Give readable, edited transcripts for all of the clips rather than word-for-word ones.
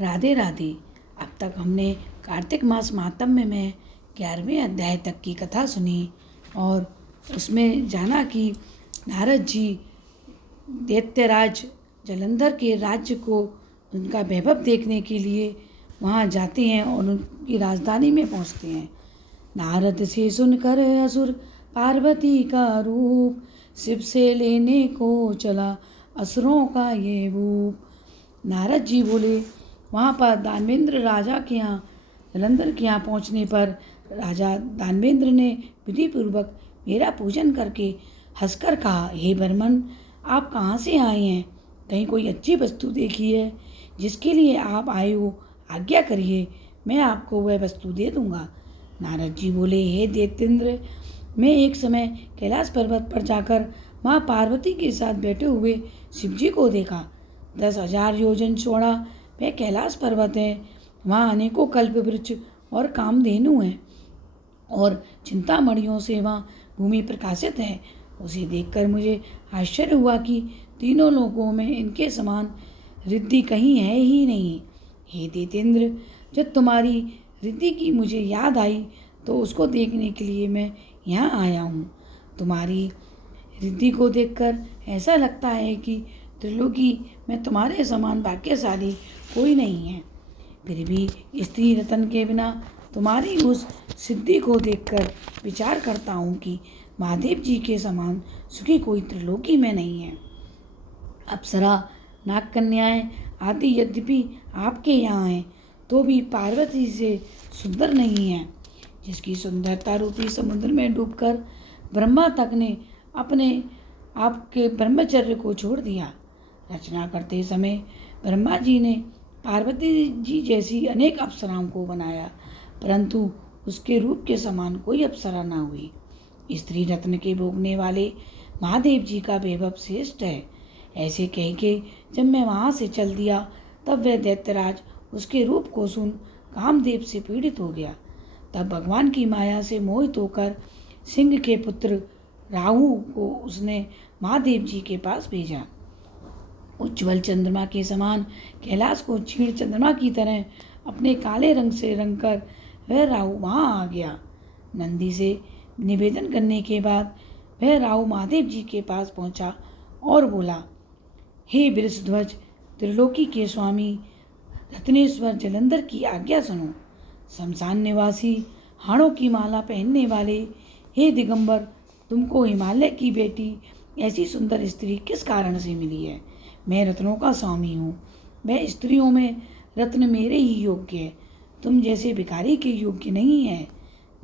राधे राधे। अब तक हमने कार्तिक मास महात्म्य में 11वें अध्याय तक की कथा सुनी और उसमें जाना कि नारद जी दैत्यराज जलंधर के राज्य को उनका वैभव देखने के लिए वहाँ जाते हैं और उनकी राजधानी में पहुँचते हैं। नारद से सुनकर असुर पार्वती का रूप, शिव से लेने को चला असुरों का ये रूप। नारद जी बोले, वहाँ पर दानवेंद्र राजा के यहाँ जलंधर के यहाँ पहुँचने पर राजा दानवेंद्र ने विधिपूर्वक मेरा पूजन करके हंसकर कहा, हे ब्राह्मण, आप कहाँ से आए हैं? कहीं कोई अच्छी वस्तु देखी है जिसके लिए आप आए हो? आज्ञा करिए, मैं आपको वह वस्तु दे दूँगा। नारद जी बोले, हे दैत्येंद्र, मैं एक समय कैलाश पर्वत पर जाकर माँ पार्वती के साथ बैठे हुए शिव जी को देखा। 10,000 योजन चौड़ा वह कैलाश पर्वत है। वहाँ अनेकों कल्प वृक्ष और कामधेनु हैं और चिंतामणियों से वहाँ भूमि प्रकाशित है। उसे देखकर मुझे आश्चर्य हुआ कि तीनों लोकों में इनके समान रिद्धि कहीं है ही नहीं। हे दैत्येंद्र, जब तुम्हारी रिद्धि की मुझे याद आई तो उसको देखने के लिए मैं यहाँ आया हूँ। तुम्हारी रिद्धि को देखकर ऐसा लगता है कि त्रिलोकी में तुम्हारे समान भाग्यशाली कोई नहीं है। फिर भी स्त्री रत्न के बिना तुम्हारी उस सिद्धि को देखकर विचार करता हूँ कि महादेव जी के समान सुखी कोई त्रिलोकी में नहीं है। अप्सरा, नागकन्याएं आदि यद्यपि आपके यहाँ हैं तो भी पार्वती से सुंदर नहीं है, जिसकी सुंदरता रूपी समुद्र में डूबकर ब्रह्मा तक ने अपने आपके ब्रह्मचर्य को छोड़ दिया। रचना करते समय ब्रह्मा जी ने पार्वती जी जैसी अनेक अप्सराओं को बनाया, परंतु उसके रूप के समान कोई अप्सरा न हुई। स्त्री रत्न के भोगने वाले महादेव जी का वैभव श्रेष्ठ है। ऐसे कह के जब मैं वहाँ से चल दिया तब वह दैत्यराज उसके रूप को सुन कामदेव से पीड़ित हो गया। तब भगवान की माया से मोहित होकर सिंह के पुत्र राहु को उसने महादेव जी के पास भेजा। उज्ज्वल चंद्रमा के समान कैलाश को क्षीण चंद्रमा की तरह अपने काले रंग से रंगकर वह राहु वहाँ आ गया। नंदी से निवेदन करने के बाद वह राहु महादेव जी के पास पहुँचा और बोला, हे वृषध्वज, त्रिलोकी के स्वामी रत्नेश्वर जलंधर की आज्ञा सुनो। शमशान निवासी हाड़ों की माला पहनने वाले हे दिगंबर, तुमको हिमालय की बेटी ऐसी सुंदर स्त्री किस कारण से मिली है? मैं रत्नों का स्वामी हूँ। वह स्त्रियों में रत्न मेरे ही योग्य है, तुम जैसे भिखारी के योग्य नहीं है।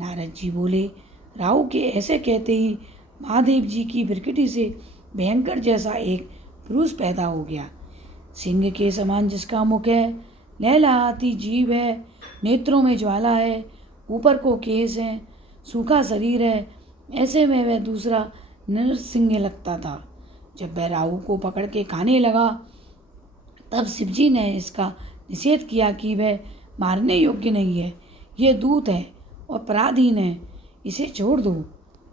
नारद जी बोले, राहु के ऐसे कहते ही महादेव जी की प्रकृति से भयंकर जैसा एक पुरुष पैदा हो गया। सिंह के समान जिसका मुख है, लहलहाती जीभ है, नेत्रों में ज्वाला है, ऊपर को केस है, सूखा शरीर है, ऐसे में वह दूसरा नरसिंह लगता था। जब वह राहु को पकड़ के खाने लगा तब शिवजी ने इसका निषेध किया कि वह मारने योग्य नहीं है, यह दूत है और पराधीन है, इसे छोड़ दो।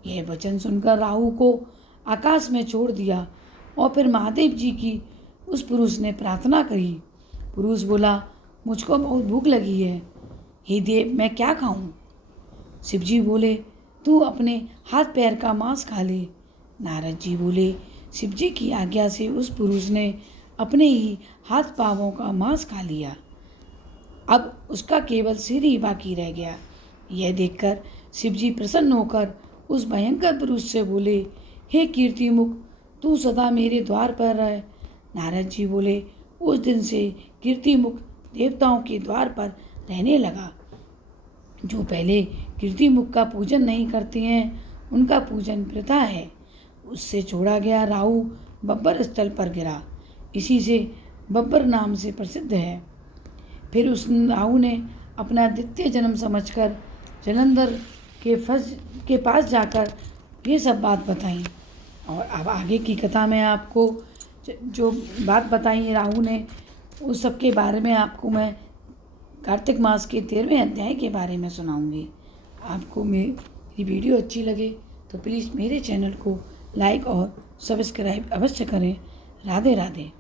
यह वचन सुनकर राहु को आकाश में छोड़ दिया और फिर महादेव जी की उस पुरुष ने प्रार्थना करी। पुरुष बोला, मुझको बहुत भूख लगी है, हे देव, मैं क्या खाऊं? शिवजी बोले, तू अपने हाथ पैर का मांस खा ले। नारद जी बोले, शिवजी की आज्ञा से उस पुरुष ने अपने ही हाथ पांवों का मांस खा लिया। अब उसका केवल सिर ही बाकी रह गया। यह देखकर शिवजी प्रसन्न होकर उस भयंकर पुरुष से बोले, हे कीर्तिमुख, तू सदा मेरे द्वार पर रह। नारद जी बोले, उस दिन से कीर्तिमुख देवताओं के द्वार पर रहने लगा। जो पहले कीर्तिमुख का पूजन नहीं करते हैं उनका पूजन प्रथा है। उससे छोड़ा गया राहु बब्बर स्थल पर गिरा, इसी से बब्बर नाम से प्रसिद्ध है। फिर उस राहु ने अपना द्वितीय जन्म समझकर जलंधर के पास जाकर ये सब बात बताई। और अब आगे की कथा में आपको जो बात बताई राहु ने, उस सब के बारे में आपको मैं कार्तिक मास के 13वें अध्याय के बारे में सुनाऊंगी। आपको मेरी वीडियो अच्छी लगे तो प्लीज़ मेरे चैनल को लाइक और सब्सक्राइब अवश्य करें। राधे राधे।